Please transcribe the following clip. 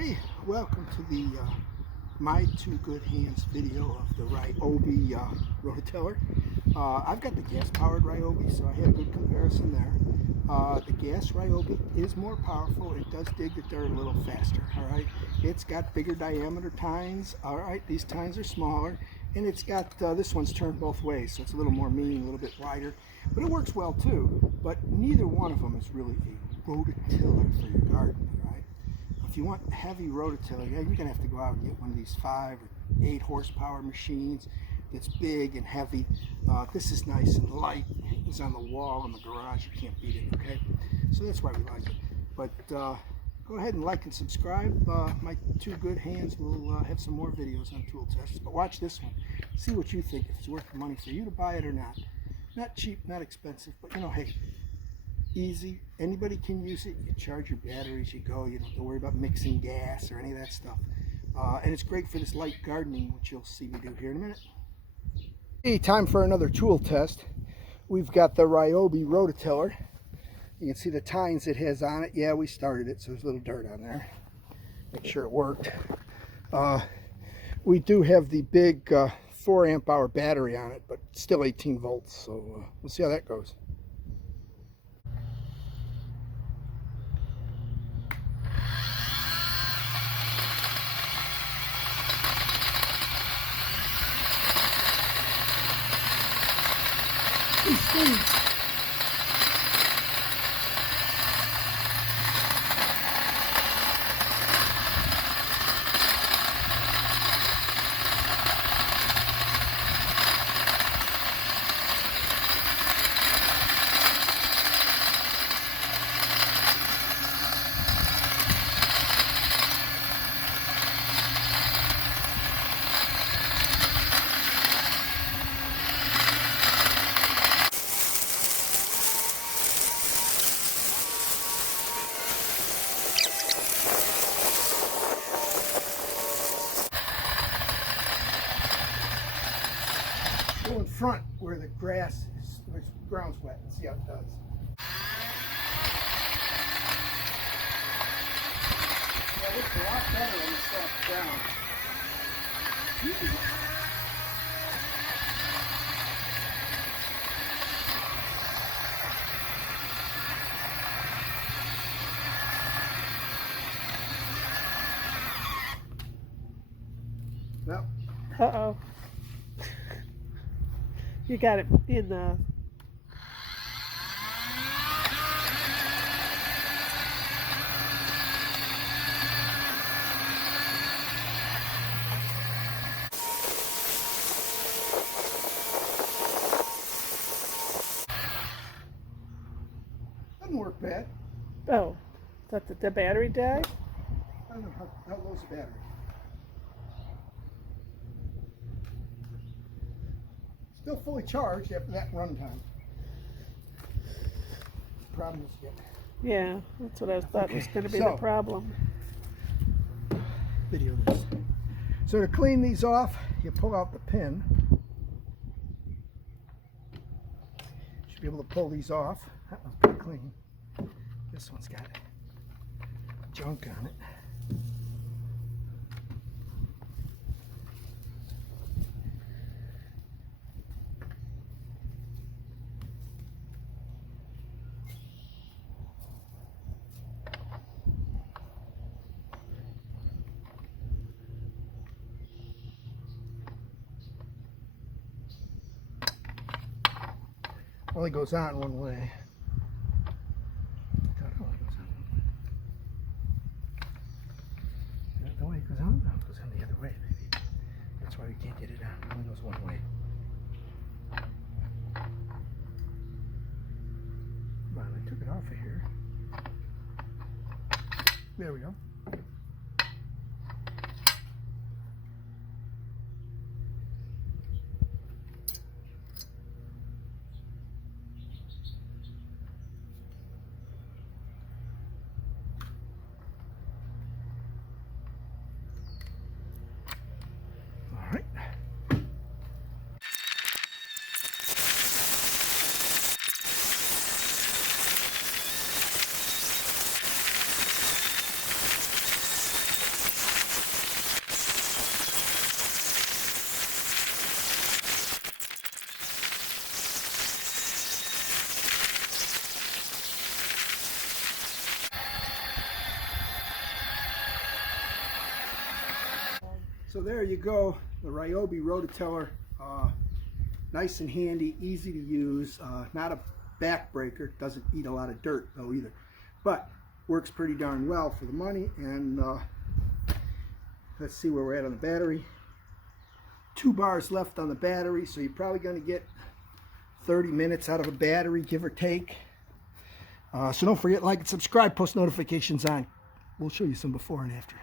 Hey, welcome to the My Two Good Hands video of the Ryobi Rototiller. I've got the gas-powered Ryobi, so I had a good comparison there. The gas Ryobi is more powerful. It does dig the dirt a little faster, all right? It's got bigger diameter tines, all right? These tines are smaller, and it's got, this one's turned both ways, so it's a little more mean, a little bit wider, but it works well too. But neither one of them is really a rototiller for your garden, right? If you want heavy rototiller, yeah, you're gonna have to go out and get one of these 5 or 8 horsepower machines that's big and heavy. This is nice and light. It's on the wall in the garage. You can't beat it, okay? So that's why we like it. But go ahead and like and subscribe. My Two Good Hands will have some more videos on tool tests. But watch this one. See what you think, if it's worth the money for you to buy it or not. Not cheap, not expensive, but you know, hey, easy. Anybody can use it. You charge your batteries, you go. You don't have to worry about mixing gas or any of that stuff. And it's great for this light gardening, which you'll see me do here in a minute. Hey, time for another tool test. We've got the Ryobi Rototiller. You can see the tines it has on it. Yeah, we started it, so there's a little dirt on there. Make sure it worked. We do have the big 4 amp hour battery on it, but still 18 volts, so we'll see how that goes. Go in front where the grass is, where the ground's wet, and see how it does. Yeah, it looks a lot better on the soft ground. Well. Uh-oh. You got it in the... Doesn't work bad. Oh, that the battery died? I don't know how low's the battery. Still fully charged after that runtime. Problem is getting. Yeah, that's what I thought was going to be the problem. Video this. So to clean these off, you pull out the pin. Should be able to pull these off. That one's pretty clean. This one's got junk on it. Only goes on one way. I thought it only goes on one way. Is that the way it goes on? No, it goes on the other way, maybe. That's why we can't get it on. It only goes one way. Come on, I took it off of here. There we go. So there you go, the Ryobi Rototiller. Nice and handy, easy to use. Not a backbreaker, doesn't eat a lot of dirt though either. But works pretty darn well for the money. And let's see where we're at on the battery. 2 bars left on the battery, so you're probably going to get 30 minutes out of a battery, give or take. So don't forget, like and subscribe, post notifications on. We'll show you some before and after.